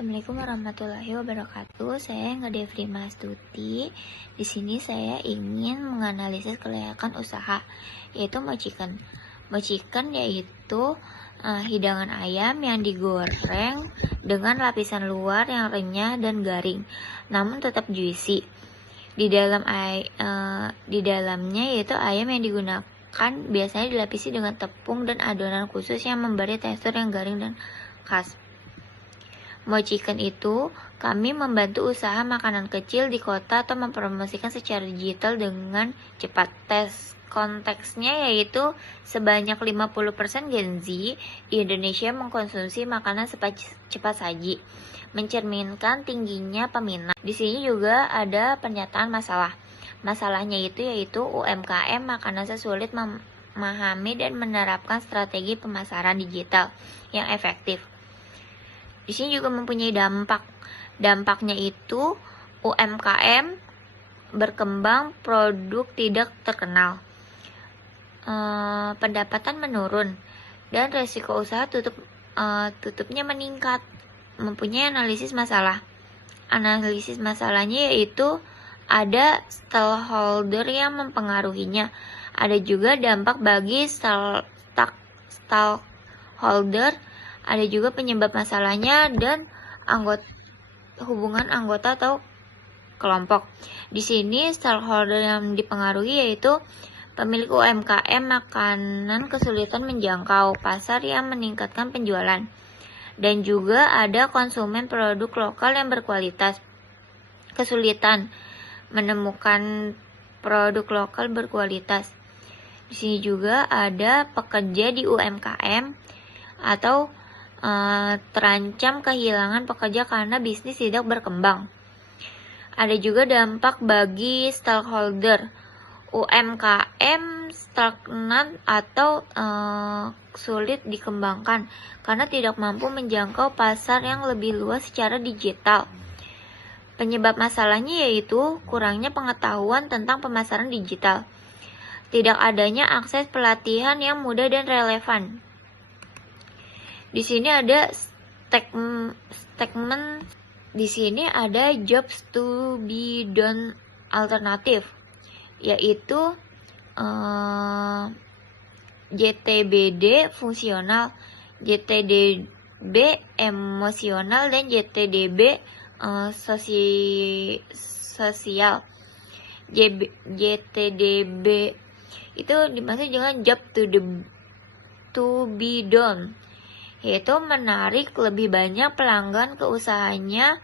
Assalamualaikum warahmatullahi wabarakatuh. Saya Ngedevri Mastuti. Di sini saya ingin menganalisis kelayakan usaha, yaitu mochikan. Mochikan yaitu hidangan ayam yang digoreng dengan lapisan luar yang renyah dan garing, namun tetap juicy. Di dalamnya yaitu ayam yang digunakan biasanya dilapisi dengan tepung dan adonan khusus yang memberi tekstur yang garing dan khas. Mochikan itu kami membantu usaha makanan kecil di kota atau mempromosikan secara digital dengan cepat. Konteksnya yaitu sebanyak 50% Gen Z di Indonesia mengkonsumsi makanan cepat saji, mencerminkan tingginya peminat. Di sini juga ada pernyataan masalah. Masalahnya yaitu UMKM makanan sulit memahami dan menerapkan strategi pemasaran digital yang efektif. Di sini juga mempunyai dampak. Dampaknya itu UMKM berkembang, produk tidak terkenal, pendapatan menurun, dan resiko usaha tutupnya meningkat. Mempunyai analisis masalah. Analisis masalahnya yaitu ada stakeholder yang mempengaruhinya. Ada juga dampak bagi stakeholder. Ada juga penyebab masalahnya dan hubungan anggota atau kelompok. Di sini stakeholder yang dipengaruhi yaitu pemilik UMKM makanan kesulitan menjangkau pasar yang meningkatkan penjualan. Dan juga ada konsumen produk lokal yang berkualitas, kesulitan menemukan produk lokal berkualitas. Di sini juga ada pekerja di UMKM atau terancam kehilangan pekerja karena bisnis tidak berkembang. Ada juga dampak bagi stakeholder. UMKM stagnan atau sulit dikembangkan karena tidak mampu menjangkau pasar yang lebih luas secara digital. Penyebab masalahnya yaitu kurangnya pengetahuan tentang pemasaran digital. Tidak adanya akses pelatihan yang mudah dan relevan. Di sini ada statement. Di sini ada jobs to be done alternatif, yaitu JTBD fungsional, JTDB emosional, dan JTDB sosial. JTDB itu dimaksud dengan job to be done, yaitu menarik lebih banyak pelanggan ke usahanya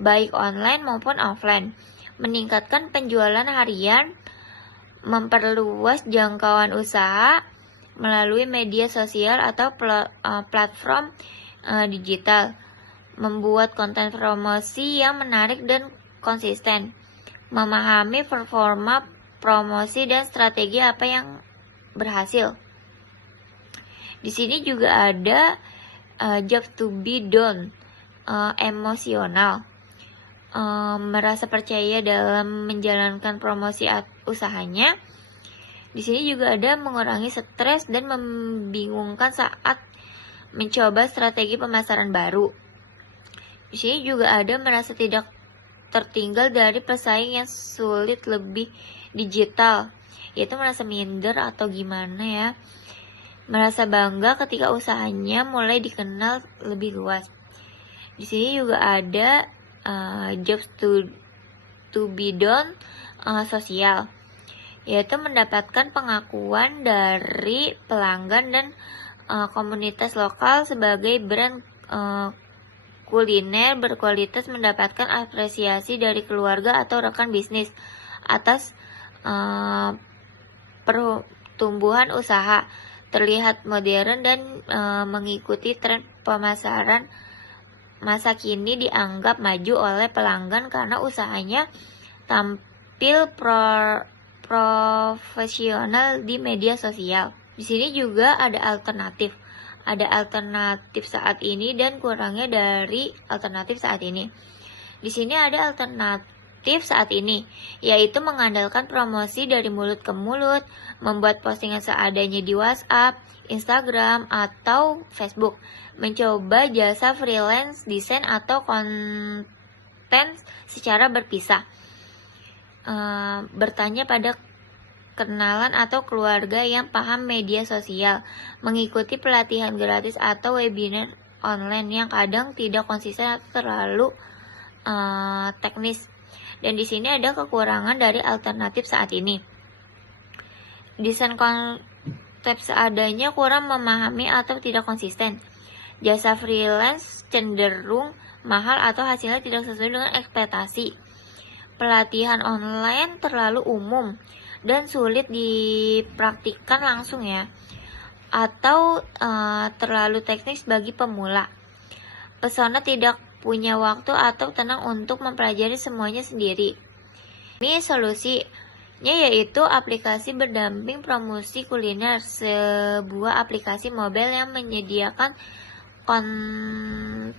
baik online maupun offline, meningkatkan penjualan harian, memperluas jangkauan usaha melalui media sosial atau platform digital, membuat konten promosi yang menarik dan konsisten, memahami performa promosi dan strategi apa yang berhasil. Di sini juga ada job to be done emosional, merasa percaya dalam menjalankan promosi usahanya. Di sini juga ada mengurangi stres dan membingungkan saat mencoba strategi pemasaran baru. Di sini juga ada merasa tidak tertinggal dari pesaing yang sulit lebih digital, yaitu merasa minder atau gimana ya. Merasa bangga ketika usahanya mulai dikenal lebih luas. Di sini juga ada jobs to be done sosial, yaitu mendapatkan pengakuan dari pelanggan dan komunitas lokal sebagai brand kuliner berkualitas, mendapatkan apresiasi dari keluarga atau rekan bisnis atas pertumbuhan usaha, terlihat modern dan mengikuti tren pemasaran masa kini, dianggap maju oleh pelanggan karena usahanya tampil profesional di media sosial. Di sini juga ada alternatif. Ada alternatif saat ini dan kurangnya dari alternatif saat ini. Di sini ada alternatif saat ini, yaitu mengandalkan promosi dari mulut ke mulut, membuat postingan seadanya di WhatsApp, Instagram, atau Facebook. Mencoba jasa freelance desain atau konten secara berpisah. Bertanya pada kenalan atau keluarga yang paham media sosial. Mengikuti pelatihan gratis atau webinar online yang kadang tidak konsisten atau terlalu teknis. Dan di sini ada kekurangan dari alternatif saat ini. Desain konsep seadanya kurang memahami atau tidak konsisten. Jasa freelance cenderung mahal atau hasilnya tidak sesuai dengan ekspektasi. Pelatihan online terlalu umum dan sulit dipraktikkan langsung ya, atau terlalu teknis bagi pemula. Pesona tidak punya waktu atau tenang untuk mempelajari semuanya sendiri. Ini solusinya yaitu aplikasi berdamping promosi kuliner, sebuah aplikasi mobile yang menyediakan konten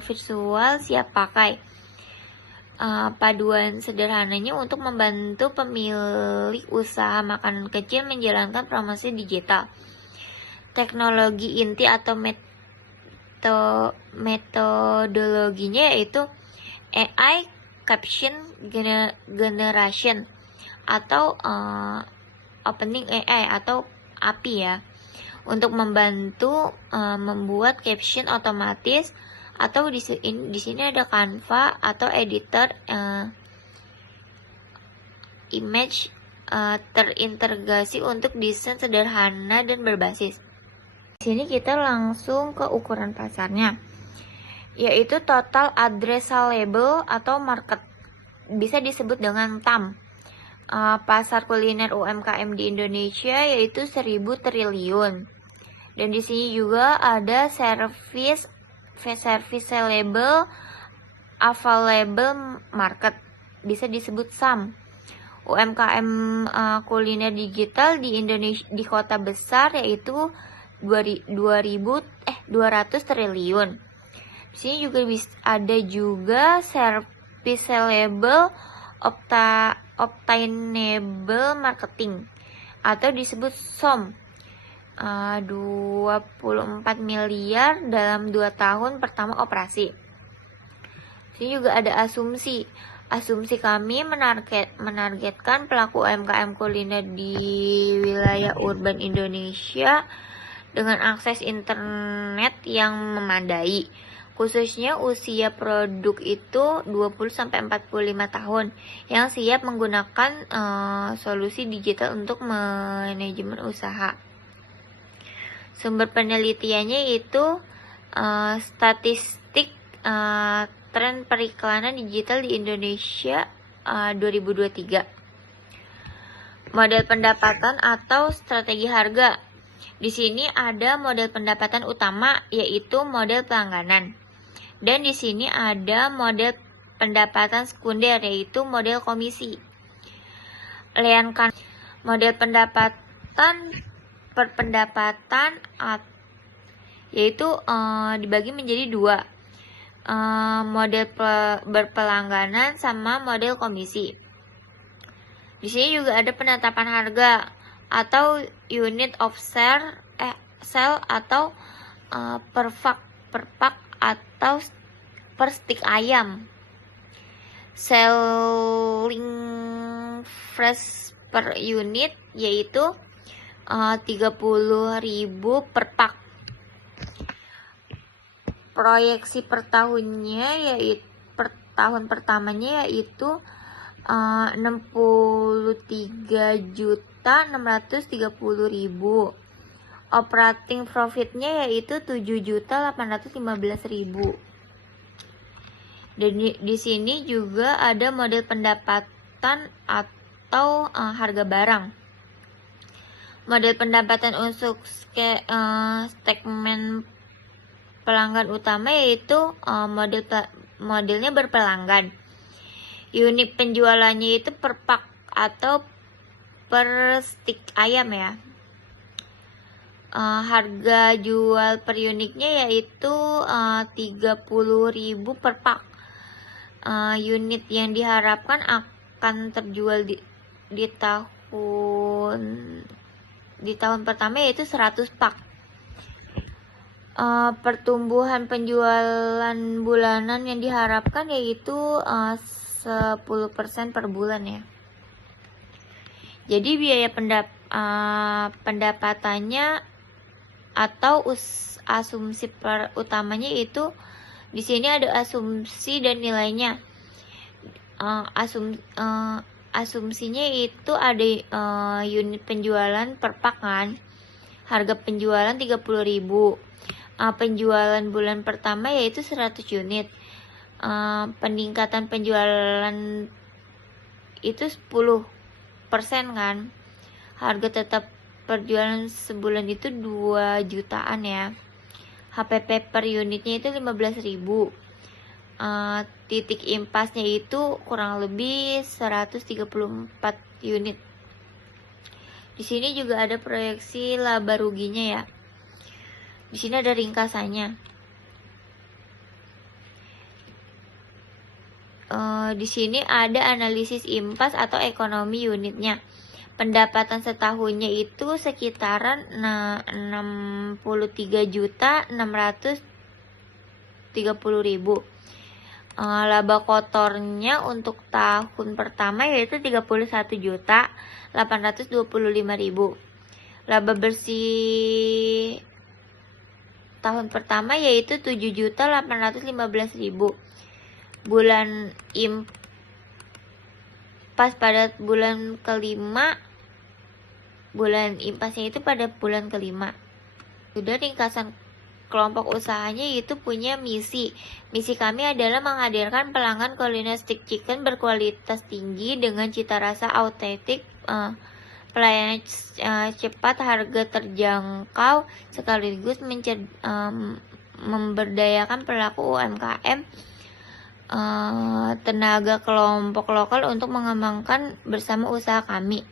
visual siap pakai. Paduan sederhananya untuk membantu pemilik usaha makanan kecil menjalankan promosi digital. Teknologi inti atau metodologinya yaitu AI Caption Generation atau Opening AI atau API ya, untuk membantu membuat caption otomatis, atau di sini ada Canva atau editor image terintegrasi untuk desain sederhana dan berbasis. Di sini kita langsung ke ukuran pasarnya, yaitu total addressable atau market, bisa disebut dengan TAM. Pasar kuliner UMKM di Indonesia yaitu 1.000 triliun. Dan di sini juga ada service available market, bisa disebut SAM. UMKM kuliner digital di Indonesia di kota besar yaitu 200 triliun. Di sini juga ada juga serviceable obtainable marketing atau disebut SOM. 24 miliar dalam 2 tahun pertama operasi. Ini juga ada asumsi. Asumsi kami menargetkan pelaku UMKM kuliner di wilayah urban Indonesia dengan akses internet yang memadai. Khususnya usia produk itu 20-45 tahun yang siap menggunakan solusi digital untuk manajemen usaha. Sumber penelitiannya itu statistik tren periklanan digital di Indonesia 2023. Model pendapatan atau strategi harga. Di sini ada model pendapatan utama yaitu model pelangganan. Dan di sini ada model pendapatan sekunder yaitu model komisi. Model pendapatan perpendapatan yaitu dibagi menjadi 2, model berpelangganan sama model komisi. Di sini juga ada penetapan harga atau unit of sale atau per pak atau per stick ayam. Selling price per unit yaitu 30.000 per pak. Proyeksi per tahunnya yaitu per tahun pertamanya yaitu 63.630.000. Operating profitnya yaitu 7.815.000. Dan di sini juga ada model pendapatan atau harga barang. Model pendapatan untuk segmen pelanggan utama yaitu modelnya berpelanggan. Unit penjualannya itu per pak atau per stick ayam ya. Harga jual per unitnya yaitu 30.000 per pak. Unit yang diharapkan akan terjual di tahun di tahun pertama yaitu 100 pak. Pertumbuhan penjualan bulanan yang diharapkan yaitu 10% per bulan ya. Jadi biaya pendapatannya atau asumsi utamanya itu di sini ada asumsi dan nilainya. Asumsinya itu ada unit penjualan per pak kan. Harga penjualan 30.000. Penjualan bulan pertama yaitu 100 unit. Peningkatan penjualan itu 10% kan. Harga tetap perjualan sebulan itu 2 jutaan ya. HPP per unitnya itu 15.000. Titik impasnya itu kurang lebih 134 unit. Di sini juga ada proyeksi laba ruginya ya. Di sini ada ringkasannya. Di sini ada analisis impas atau ekonomi unitnya. Pendapatan setahunnya itu sekitaran 63.630.000. Laba kotornya untuk tahun pertama yaitu 31.825.000. Laba bersih tahun pertama yaitu 7.815.000. Bulan impas pada bulan kelima, bulan impasnya itu pada bulan kelima. Sudah ringkasan kelompok usahanya itu punya misi. Misi kami adalah menghadirkan pelanggan kuliner stick chicken berkualitas tinggi dengan cita rasa autentik, pelayanan cepat, harga terjangkau, sekaligus memberdayakan pelaku UMKM, tenaga kelompok lokal untuk mengembangkan bersama usaha kami.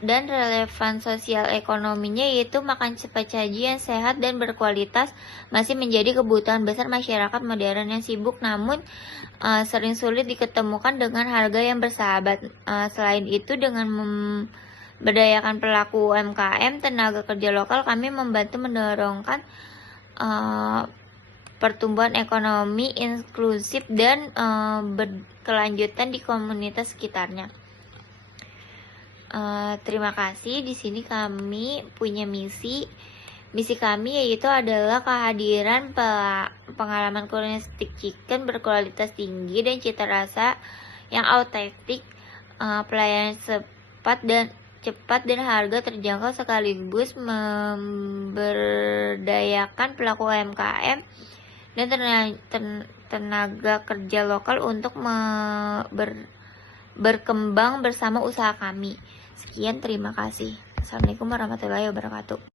Dan relevan sosial ekonominya yaitu makan cepat, saji yang sehat dan berkualitas masih menjadi kebutuhan besar masyarakat modern yang sibuk namun sering sulit diketemukan dengan harga yang bersahabat. Selain itu, dengan memberdayakan pelaku UMKM, tenaga kerja lokal, kami membantu mendorongkan pertumbuhan ekonomi inklusif dan berkelanjutan di komunitas sekitarnya. Terima kasih. Di sini kami punya misi. Misi kami yaitu adalah kehadiran pengalaman kuliner stick chicken berkualitas tinggi dan cita rasa yang autentik, pelayanan cepat dan harga terjangkau, sekaligus memberdayakan pelaku UMKM dan tenaga kerja lokal untuk berkembang bersama usaha kami. Sekian, terima kasih. Assalamualaikum warahmatullahi wabarakatuh.